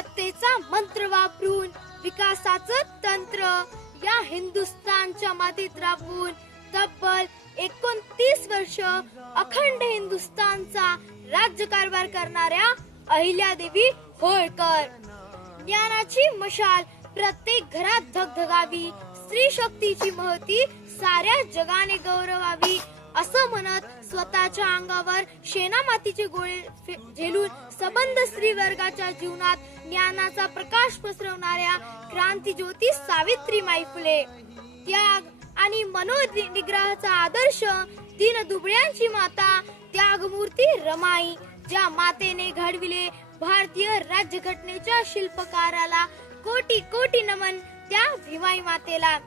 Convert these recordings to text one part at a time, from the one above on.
सत्तेचा मंत्र वापरून विकासाचं तंत्र या हिंदुस्थानच्या मातीत राबवून तब्बल एकोणतीस वर्ष अखंड हिंदुस्थानचा राज्यकारभार करणाऱ्या अहिल्यादेवी होळकर. ज्ञानाची मशाल प्रत्येक घरात धगधगावी स्त्री शक्तीची महती साऱ्या जगाने गौरवावी असं म्हणत स्वतःच्या अंगावर शेणा मातीचे गोळे झेलून सबंध स्त्री वर्गाच्या जीवनात ज्ञानाचा प्रकाश पसरवणाऱ्या क्रांती ज्योती सावित्रीमाई फुले त्याग आणि मनोनिग्रहाचा आदर्श तीन दुबळ्यांची माता त्यागमूर्ती रमाई ज्या मातेने घडविले भारतीय राज्यघटनेच्या शिल्पकाराला कोटी कोटी नमन त्या भीमाई मातेला.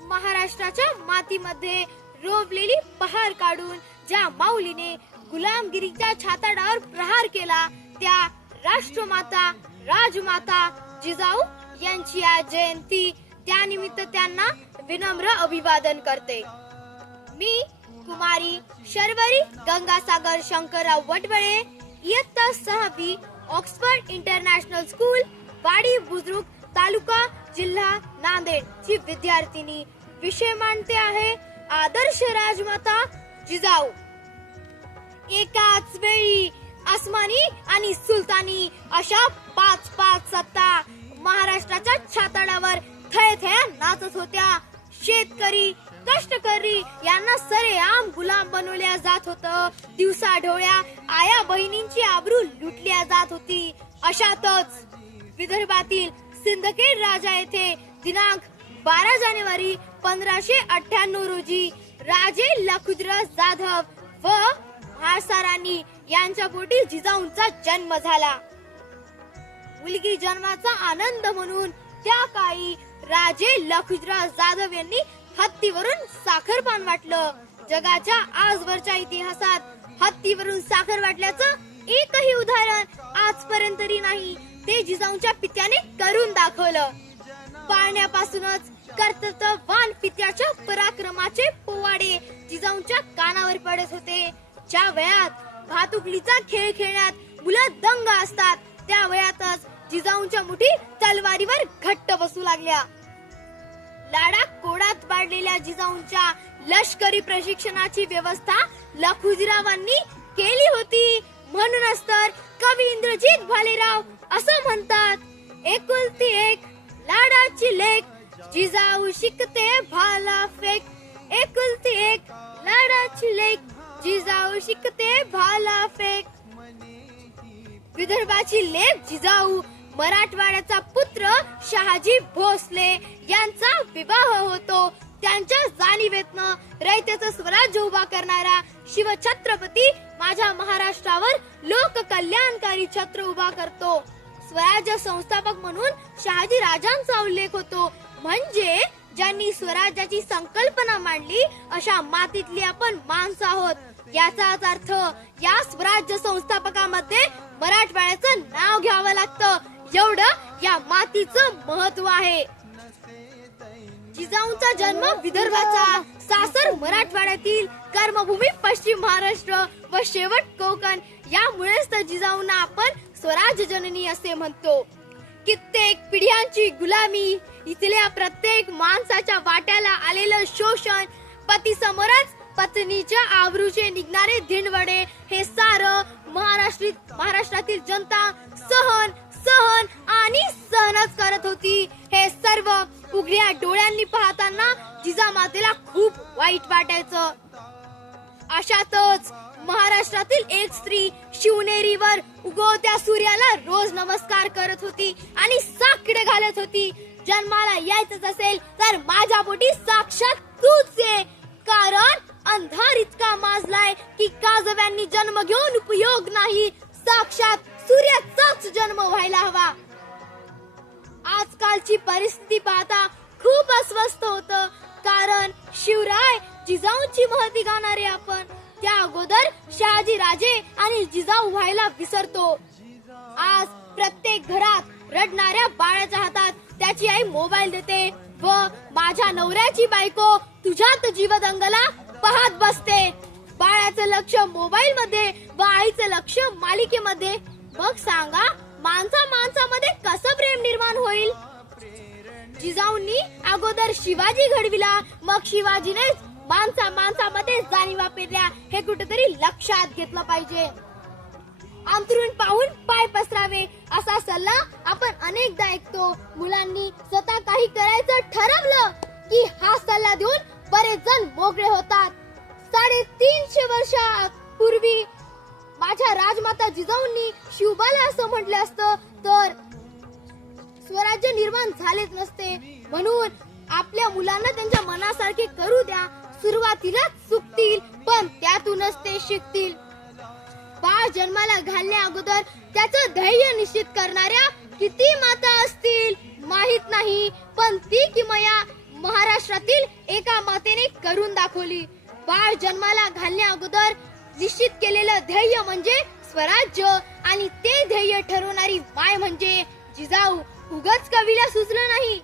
महाराष्ट्राच्या मातीमध्ये रोवलेली पहार काढून ज्या माऊलीने गुलामगिरीच्या छाताडावर प्रहार केला त्या राष्ट्रमाता राजमाता जिजाऊ यांची आज जयंती. त्यानिमित्त त्यांना विनम्र अभिवादन करते. मी कुमारी शर्वरी गंगासागर शंकरराव वटवळे इयत्ता सहावी ऑक्सफर्ड इंटरनॅशनल स्कूल वाडी बुद्रुक तालुका जिल्हा नांदेड ची विद्यार्थिनी विषय मांडते आहे आदर्श राजमाता जिजाऊ. एकाच वेळी आसमानी आणि सुलतानी अशा सत्ता महाराष्ट्राच्या छाताडावर थळथळ्या नाचत होत्या. शेतकरी कष्टकरी यांना सरेआम गुलाम बनवल्या जात होत. दिवसा ढोळ्या आया बहिणींची आबरू लुटल्या जात होती. अशातच विदर्भातील सिंदखेड राजा येथे दिनांक बारा जानेवारी पंधराशे अठ्ठ्याण्णव रोजी राजे लखुद्र जाधव व म्हाळसारांनी यांच्या पोटी जिजाऊंचा जन्म झाला. मुलगी जन्माचा आनंद म्हणून त्या काळी राजे लखुजराव जाधव यांनी हत्तीवरून साखरपान वाटलं. जगाच्या आजवरच्या इतिहासात हत्तीवरून साखर वाटल्याचं एकही उदाहरण आजपर्यंत तरी नाही. ते जिजाऊंच्या पित्याने करून दाखवलं. पाळण्यापासूनच कर्तृत्ववान पित्याच्या पराक्रमाचे पोवाडे जिजाऊंच्या कानावर पडत होते. ज्या वयात भातुकलीचा खेळ खेळण्यात मुलं दंग असतात त्या वयातच जिजाऊंच्या मुठी तलवारीवर घट्ट बसू लागल्या. लाडा कोडात पाडलेल्या जिजाऊंच्या लष्करी प्रशिक्षणाची व्यवस्था लखुजीरावांनी केली होती. म्हणूनच तर कवी इंद्रजीत भालेराव असं म्हणतात एकुलती एक लाडाची लेख जिजाऊ शिकते भाला फेक. एकुलती एक लाडाची लेख जिजाऊ शिकते भाला फेक. विदर्भाची लेख जिजाऊ मराठवाड्याचा पुत्र शहाजी भोसले यांचा विवाह होतो. त्यांच्या जाणीवेतनं रयतेचं स्वराज्य उभा करणारा शिवछत्रपती माझ्या महाराष्ट्रावर लोक कल्याणकारी छत्र उभा करतो. स्वराज्य संस्थापक म्हणून शहाजी राजांचा उल्लेख होतो. म्हणजे ज्यांनी स्वराज्याची संकल्पना मांडली अशा मातीतली आपण माणसं आहोत. याचाच अर्थ या स्वराज्य संस्थापकामध्ये मराठवाड्याचं नाव घ्यावं लागतं. एवढं या मातीचं महत्त्व आहे. जिजाऊंचा जन्म विदर्भाचा. सासर मराठवाड्यातील कर्मभूमी पश्चिम महाराष्ट्र व शेवट कोकण. यामुळेच तर जिजाऊंना आपण स्वराज्य जननी असे म्हणतो. कित्येक पिढ्यांची गुलामी इथल्या प्रत्येक माणसाच्या वाट्याला आलेलं शोषण पती समोरच पत्नीच्या आवरूचे निघणारे धिंडवडे हे सारं महाराष्ट्रीत महाराष्ट्रातील जनता सहन सहन आणि सहनच करत होती. हे सर्व उघड्या डोळ्यांनी पाहताना जिजा मातेला खूप वाईट वाटायचं. अशातच महाराष्ट्रातील एक स्त्री शिवनेरीवर उगवत्या सूर्याला रोज नमस्कार करत होती आणि साकडे घालत होती. जन्माला यायचंच असेल तर माझ्या पोटी साक्षात तूच ये कारण अंधार इतका माजलाय की काजव्यांनी जन्म घेऊन उपयोग नाही. साक्षात सूर्याचाच जन्म व्हायला हवा. आजकालची परिस्थिती पाहता खूप अस्वस्थ होत. कारण शिवराय जिजाऊंची महती गाणारे आपण. त्या अगोदर शहाजी राजे आणि जिजाऊ व्हायला विसरतो. आज प्रत्येक घरात रडणाऱ्या बाळाच्या हातात त्याची आई मोबाईल देते व माझ्या नवऱ्याची बायको तुझ्यात जीवदंगला पाहत बसते. बाळाचं लक्ष मोबाईल मध्ये व आईचं लक्ष मालिकेमध्ये. मग सांगा माणसा माणसामध्ये कसं प्रेम निर्माण होईल? जिजाऊंनी अगोदर शिवाजी घडविला मग शिवाजीने माणसा माणसामध्ये जाणीवा पेरल्या हे कुठेतरी लक्षात घेतलं पाहिजे. अंतरून पाहून पाय पसरावे असा सल्ला आपण अनेकदा ऐकतो. मुलांनी स्वतः काही करायचं ठरवलं की हा सल्ला देऊन बरेच जण मोकळे होतात. साडेतीनशे वर्षापूर्वी माझ्या राजमाता जिजाऊंनी शिवबाला असं म्हटलं असतं तर स्वराज्य निर्माण झालेच नसते. म्हणून आपल्या मुलांना त्यांच्या मनासारखे करू द्या. सुरुवातीला चुकतील पण त्यातूनच ते शिकतील. बाळ जन्माला घालण्या अगोदर त्याचं धैर्य निश्चित करणाऱ्या किती माता असतील माहीत नाही पण ती किमया महाराष्ट्रातील एका मातेने करून दाखवली. बाळ जन्माला घालण्या अगोदर निश्चित केलेलं ध्येय म्हणजे स्वराज्य. आणि ते ध्येय ठरवणारी माय म्हणजे जिजाऊ. उगच कवीला सुचलं नाही.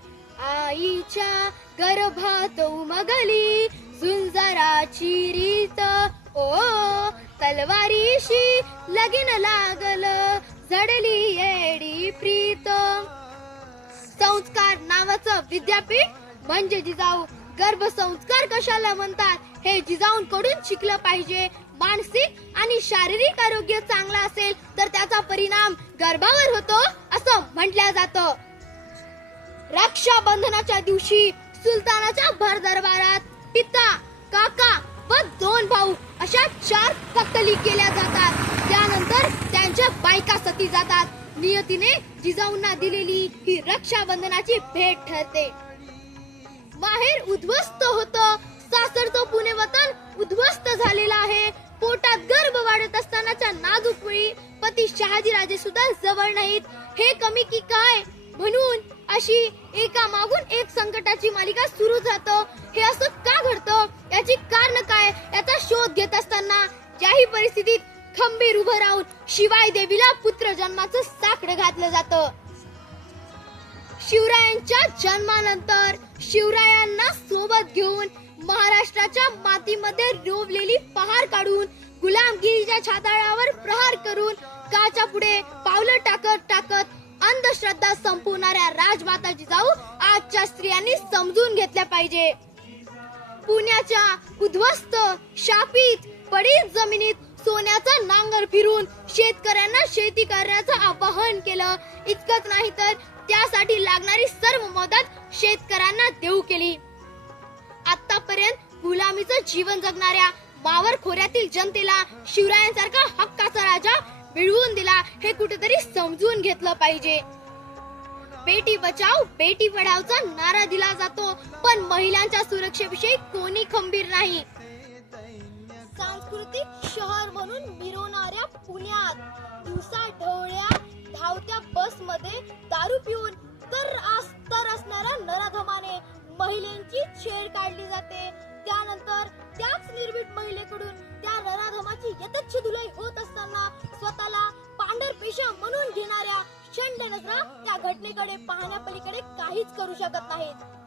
आईच्या गर्भात उमगली झुंजराची रीत. ओ तलवारीशी लगीन लागल जडली येडी प्रीत. संस्कार नावाचं विद्यापीठ म्हणजे जिजाऊ. गर्भसंस्कार कशाला म्हणतात? हे जिजाऊंकडून शिकलं पाहिजे. मानसिक आणि शारीरिक आरोग्य चांगलं असेल तर त्याचा परिणाम गर्भावर होतो असं म्हटलं जातं. रक्षाबंधनाच्या दिवशी सुलतानाच्या भर दरबारात पिता काका व दोन भाऊ अशा चार कत्तली केल्या जातात. त्यानंतर त्यांच्या बायका सती जातात. नियतीने जिजाऊंना दिलेली ही रक्षाबंधनाची भेट ठरते. बाहेर उद्ध्वस्त होत. सासरचं पुणे वतन उद्ध्वस्त झालेलं आहे. पोटात गर्भ वाढत असतानाच्या नाजूक वेळी पती शहाजीराजे सुद्धा जवळ नाहीत. हे कमी की काय? म्हणून अशी एका मागून एक संकटाची मालिका सुरू जातं. हे असं का घडतं? याची कारण काय? याचा शोध घेत असताना याही परिस्थितीत खंबीर उभं राहून शिवाय देवीला पुत्र जन्माचं साकडं घातलं जातं. शिवरायांच्या जन्मानंतर शिवरायांना सोबत घेऊन महाराष्ट्राच्या मातीमध्ये रोवलेली पहार काढून गुलामगिरीच्या छाताळावर प्रहार करून काच्या पुढे पावलं टाकत टाकत अंधश्रद्धा संपवणाऱ्या राजमाता जिजाऊ आजच्या स्त्रियांनी समजून घेतल्या पाहिजे. पुण्याच्या उद्ध्वस्त शापित पडीत जमिनीत सोन्याचा नांगर फिरून शेतकऱ्यांना शेती करण्याचं आवाहन केलं. इतकंच नाही तर त्यासाठी शेतकऱ्यांना देऊ केली. आतापर्यंत गुलामीचं जीवन जगणाऱ्या मावर खोऱ्यातील जनतेला शिवरायांसारखा हक्काचा राजा मिळवून दिला हे कुठेतरी समजून घेतलं पाहिजे. बेटी बचाव बेटी पढावचा नारा दिला जातो पण महिलांच्या सुरक्षेविषयी कोणी खंबीर नाही. सांस्कृतिक शहर म्हणून मिरवणाऱ्या पुण्यात दिवसा ढवळ्या धावत्या बसमध्ये दारू पिऊन तर अस्तर असणाऱ्या नराधमाने महिलेची छेड काढली जाते. त्यानंतर त्याच निर्भीड महिलेकडून त्या नराधमाची यथच्छ धुलाई होत असताना स्वतःला पांढर पेशा म्हणून घेणाऱ्या शंड नजरा त्या घटनेकडे पाहण्यापलीकडे काहीच करू शकत नाहीत.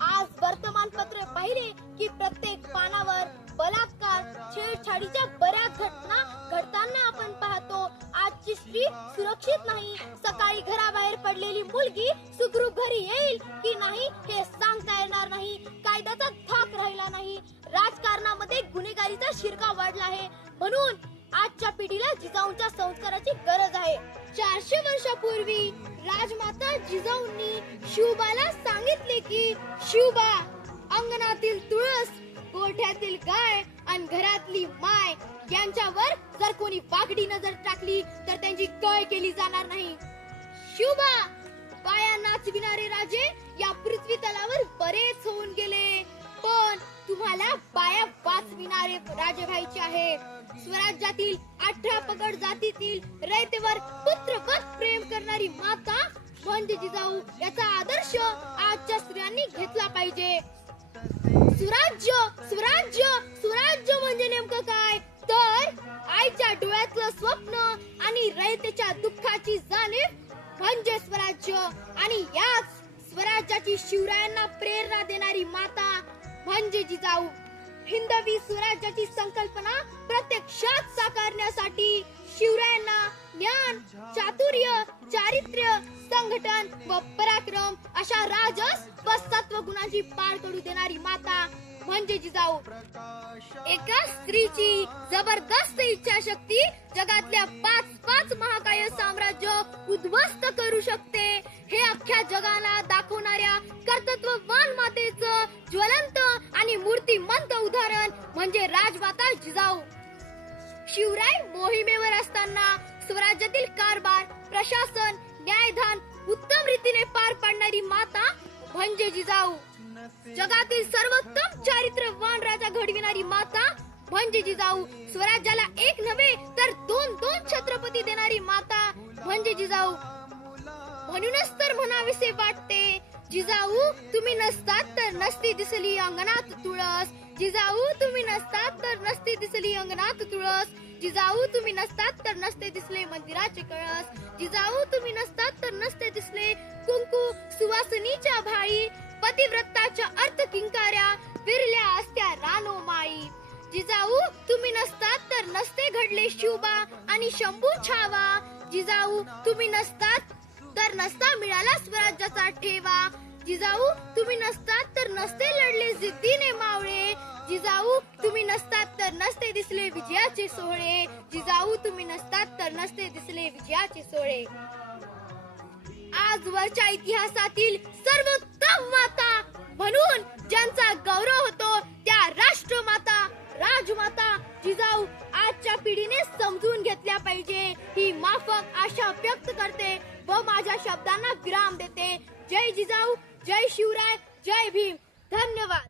आज वर्तमानपत्र पाहिले की प्रत्येक पानावर बलात्कार छेडछाडीच्या बऱ्याच घटना घडताना आपण पाहतो. आजची स्त्री सुरक्षित नाही. सकाळी घराबाहेर पडलेली मुलगी सुखरूप घरी येईल की नाही हे सांगता येणार नाही. कायद्याचा थाक राहिला नाही. राजकारणामध्ये गुन्हेगारीचा शिरका वाढला आहे. म्हणून आजच्या पिढीला जिजाऊंच्या संस्काराची गरज आहे. चारशे वर्षापूर्वी राजमाता जिजाऊंनी शिवबाला सांगितले की शिवबा अंगणातील तुळस गोठ्यातील गाय आणि घरातली माय यांच्यावर जर कोणी वागडी नजर टाकली तर त्यांची कळ केली जाणार नाही. शिवबा पाया नाचविणारे राजे या पृथ्वी तलावर बरेच होऊन गेले. पण तुम्हाला बाया वाचविणारे राजे व्हायचे आहे. स्वराज्यातील अठरा पगड जातीतील रयतेवर पुत्रवत प्रेम करणारी माता म्हणजे जिजाऊ याचा आदर्श आजच्या स्त्रियांनी घेतला पाहिजे. सुराज्य स्वराज्य स्वराज्य म्हणजे नेमकं काय? तर आईच्या डोळ्यातलं स्वप्न आणि रयतेच्या दुःखाची जाणीव म्हणजे स्वराज्य. आणि याच स्वराज्याची शिवरायांना प्रेरणा देणारी माता म्हणजे जिजाऊ हिंदवी स्वराज्याची संकल्पना प्रत्यक्षात साकारण्यासाठी शिवरायांना ज्ञान चातुर्य चारित्र्य संघटन व पराक्रम अशा राजस व सत्व गुणांची पार करू देणारी माता म्हणजे जिजाऊ एका स्त्रीची जबरदस्त इच्छाशक्ती जगातल्या पाच पाच महाकाय साम्राज्य उद्ध्वस्त करू शकते. हे अख्ख्या जगाला दाखवणाऱ्या कर्तृत्ववान मातेचं ज्वलंत आणि मूर्तिमंत उदाहरण म्हणजे राजमाता जिजाऊ. शिवराय मोहिमेवर असताना स्वराज्यातील कारभार प्रशासन न्यायधान उत्तम रीतीने पार पाडणारी माता म्हणजे जिजाऊ. जगातील सर्वोत्तम चारित्र्यवान राजा घडविणारी माता म्हणजे जिजाऊ. स्वराज्याला एक नव्हे तर दोन दोन छत्रपती देणारी माता म्हणजे जिजाऊ. म्हणूनच तर म्हणावेसे वाटते जिजाऊ तुम्ही नसतात तर नसती दिसली अंगणात तुळस. जिजाऊ तुम्ही नसतात तर नसती दिसली अंगणात तुळस. जिजाऊ तुम्ही नसतात तर नसते दिसले मंदिराचे कळस. जिजाऊ तुम्ही नसतात तर नसते दिसले कुंकू सुवासनीच्या भाई पतिव्रताच्या अर्थ किंकाऱ्या विरल्या असत्या रानो माई. जिजाऊ तुम्ही नसतात तर नसते घडले शिवबा आणि शंभू छावा. जिजाऊ तुम्ही नसतात तर नसता मिळाला स्वराज्याचा ठेवा. जिजाऊ तुम्ही नसतात तर नसते लढले जिद्दीने मावळे. जिजाऊ तुम्ही नसतात तर नसते दिसले विजयाचे सोहळे. जिजाऊ तुम्ही नसतात तर नसते दिसले विजयाचे सोहळे. आजवरच्या इतिहासातील सर्वोत्तम माता म्हणून ज्यांचा गौरव होतो त्या राष्ट्रमाता राजमाता जिजाऊ आजच्या पिढीने समजून घेतल्या पाहिजे. ही माफक आशा व्यक्त करते व माझ्या शब्दांना विराम देते. जय जिजाऊ जय शिवराय जय भीम. धन्यवाद.